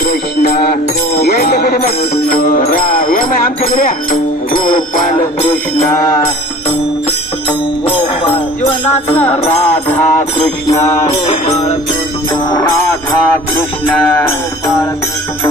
कृष्ण याच्याकडे मग ये मग आमच्याकडे. गोपाल कृष्ण. राधा कृष्ण. राधा कृष्ण.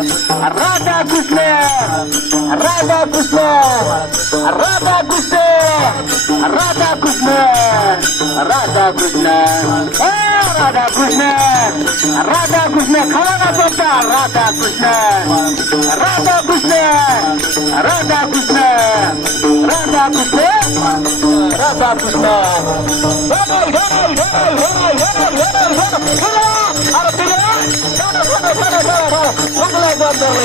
राधा कृष्ण राधा कृष्ण राधा कृष्ण राधा कृष्ण राधा कृष्ण राधा कृष्ण राधा कृष्ण खरा ना स्वतः राधा कृष्ण राधा कृष्ण राधा कृष्ण राधा कृष्ण राधा कृष्ण